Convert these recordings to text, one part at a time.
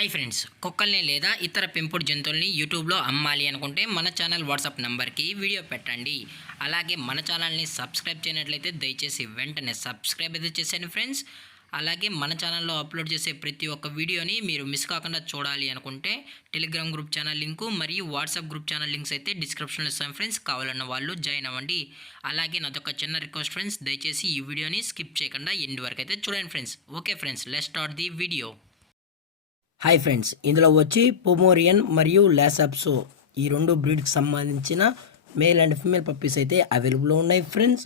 Hi friends, కుక్కల్ని లేదా ఇతర పెంపుడు జంతువుల్ని యూట్యూబ్లో అమ్మాలి అనుకుంటే మన ఛానల్ వాట్సాప్ నెంబర్కి వీడియో పెట్టండి. అలాగే మన ఛానల్ని సబ్స్క్రైబ్ చేయనట్లయితే దయచేసి వెంటనే సబ్స్క్రైబ్ అయితే చేసేయండి ఫ్రెండ్స్. అలాగే మన ఛానల్లో అప్లోడ్ చేసే ప్రతి ఒక్క వీడియోని మీరు మిస్ కాకుండా చూడాలి అనుకుంటే టెలిగ్రామ్ గ్రూప్ ఛానల్ లింకు మరియు వాట్సాప్ గ్రూప్ ఛానల్ లింక్స్ అయితే డిస్క్రిప్షన్లో ఇస్తాను ఫ్రెండ్స్. కావాలన్న వాళ్ళు జాయిన్ అవ్వండి. అలాగే నాదొక చిన్న రిక్వెస్ట్ ఫ్రెండ్స్, దయచేసి ఈ వీడియోని స్కిప్ చేయకుండా ఎండ్ వరకు అయితే చూడండి friends. Okay friends, let's start the video. Hi friends, ఇందులో వచ్చి పొమోరియన్ మరియు లాసాప్సో ఈ రెండు బ్రీడ్కి సంబంధించిన మేల్ అండ్ ఫీమేల్ పప్పీస్ అయితే అవైలబుల్లో ఉన్నాయి ఫ్రెండ్స్.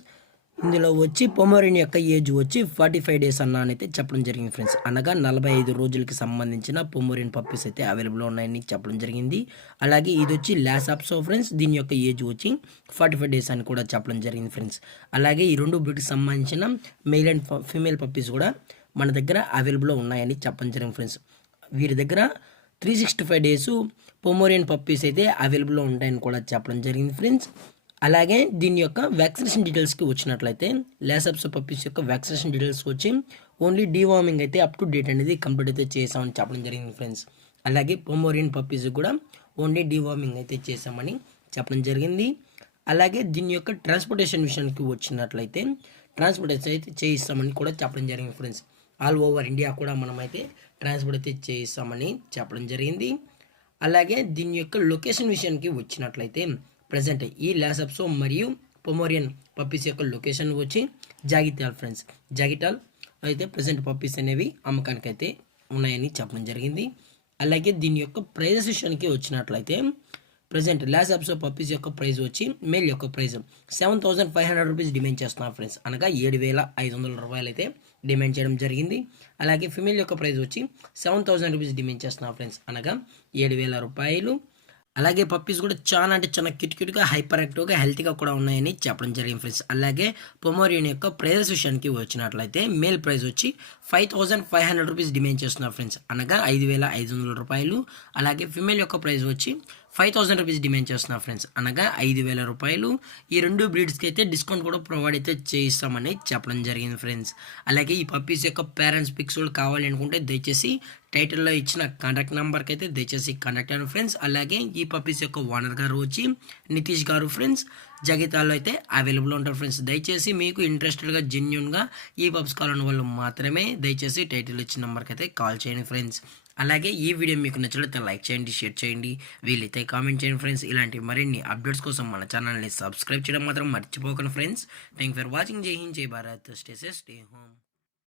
ఇందులో వచ్చి పొమోరియన్ యొక్క ఏజ్ వచ్చి 45 డేస్ అయితే చెప్పడం జరిగింది ఫ్రెండ్స్. అనగా 45 రోజులకి సంబంధించిన పొమోరియన్ పప్పీస్ అయితే అవైలబుల్లో ఉన్నాయని చెప్పడం జరిగింది. అలాగే ఇది వచ్చి లాసాప్సో ఫ్రెండ్స్, దీని యొక్క ఏజ్ వచ్చి 45 డేస్ అని కూడా చెప్పడం జరిగింది ఫ్రెండ్స్. అలాగే ఈ రెండు బ్రీడ్కి సంబంధించిన మేల్ అండ్ ఫీమేల్ పప్పీస్ కూడా మన దగ్గర అవైలబుల్లో ఉన్నాయని చెప్పడం జరిగింది ఫ్రెండ్స్. వీరి దగ్గర 365 డేస్ పొమోరియన్ పప్పీస్ అయితే అవైలబుల్లో ఉంటాయని కూడా చెప్పడం జరిగింది ఫ్రెండ్స్. అలాగే దీని యొక్క వ్యాక్సినేషన్ డీటెయిల్స్కి వచ్చినట్లయితే లాసాప్సో పప్పీస్ యొక్క వ్యాక్సినేషన్ డీటెయిల్స్ వచ్చి ఓన్లీ డీవార్మింగ్ అయితే అప్ టు డేట్ అనేది కంప్లీట్ అయితే చేసామని చెప్పడం జరిగింది ఫ్రెండ్స్. అలాగే పొమోరియన్ పప్పీస్ కూడా ఓన్లీ డీవార్మింగ్ అయితే చేసామని చెప్పడం జరిగింది. అలాగే దీని యొక్క ట్రాన్స్పోర్టేషన్ విషయానికి వచ్చినట్లయితే ట్రాన్స్పోర్టేషన్ అయితే చేయిస్తామని కూడా చెప్పడం జరిగింది ఫ్రెండ్స్. ఆల్ ఓవర్ ఇండియా కూడా మనమైతే ట్రాన్స్పోర్ట్ అయితే చేయిస్తామని చెప్పడం జరిగింది. అలాగే దీని యొక్క లొకేషన్ విషయానికి వచ్చినట్లయితే ప్రజెంట్ ఈ లాసాప్సో మరియు పొమోరియన్ పప్పీస్ యొక్క లొకేషన్ వచ్చి జాగిటాల్ ఫ్రెండ్స్. జాగిటాల్ అయితే ప్రజెంట్ పప్పీస్ అనేవి అమ్మకానికి అయితే ఉన్నాయని చెప్పడం జరిగింది. అలాగే దీని యొక్క ప్రైజెస్ విషయానికి వచ్చినట్లయితే ప్రజెంట్ లాసాప్సో పప్పీస్ యొక్క ప్రైస్ వచ్చి మేల్ యొక్క ప్రైస్ 7,500 రూపీస్ డిమాండ్ చేస్తున్నారు ఫ్రెండ్స్. అనగా 7,500 రూపాయలు అయితే డిమాండ్ చేయడం జరిగింది. అలాగే ఫిమేల్ యొక్క ప్రైస్ వచ్చి 7,000 రూపీస్ డిమాండ్ చేస్తున్నారు ఫ్రెండ్స్. అనగా 7,000 రూపాయలు. అలాగే పప్పీస్ కూడా చాలా అంటే చాలా క్యూట్గా హైపర్ యాక్టివ్గా హెల్తీగా కూడా ఉన్నాయని చెప్పడం జరిగింది ఫ్రెండ్స్. అలాగే పొమోరియన్ యొక్క ప్రైస్ విషయానికి వచ్చినట్లయితే మేల్ ప్రైస్ వచ్చి 5,500 రూపీస్ డిమాండ్ చేస్తున్నారు ఫ్రెండ్స్. అనగా 5,500 రూపాయలు. అలాగే ఫిమేల్ యొక్క ప్రైస్ వచ్చి 5,000 రూపీస్ డిమాండ్ చేస్తున్నారు ఫ్రెండ్స్. అనగా 5,000 రూపాయలు. ఈ రెండు బ్రీడ్స్కి అయితే డిస్కౌంట్ కూడా ప్రొవైడ్ అయితే చేయిస్తామని చెప్పడం జరిగింది ఫ్రెండ్స్. అలాగే ఈ పప్పీస్ యొక్క పేరెంట్స్ పిక్స్ కూడా కావాలి అనుకుంటే దయచేసి టైటిల్లో ఇచ్చిన కాంటాక్ట్ నెంబర్కి అయితే దయచేసి కాంటాక్ట్ అవ్వండి ఫ్రెండ్స్. అలాగే ఈ పప్పీస్ యొక్క ఓనర్ గారు వచ్చి నితీష్ గారు ఫ్రెండ్స్. జగితాల్లో అయితే అవైలబుల్ ఉంటారు ఫ్రెండ్స్. దయచేసి మీకు ఇంట్రెస్టెడ్గా జెన్యున్గా ఈ పప్స్ కావాలన్న వాళ్ళు మాత్రమే దయచేసి టైటిల్ ఇచ్చిన నెంబర్కి అయితే కాల్ చేయండి ఫ్రెండ్స్. అలాగే ఈ వీడియో మీకు నచ్చినట్లయితే లైక్ చేయండి, షేర్ చేయండి, వీలైతే కామెంట్ చేయండి ఫ్రెండ్స్. ఇలాంటి మరిన్ని అప్డేట్స్ కోసం మన ఛానల్ని సబ్స్క్రైబ్ చేయడం మాత్రం మర్చిపోకండి ఫ్రెండ్స్. Thank for watching. జై హింద్, జై Bharat, stay safe, stay home.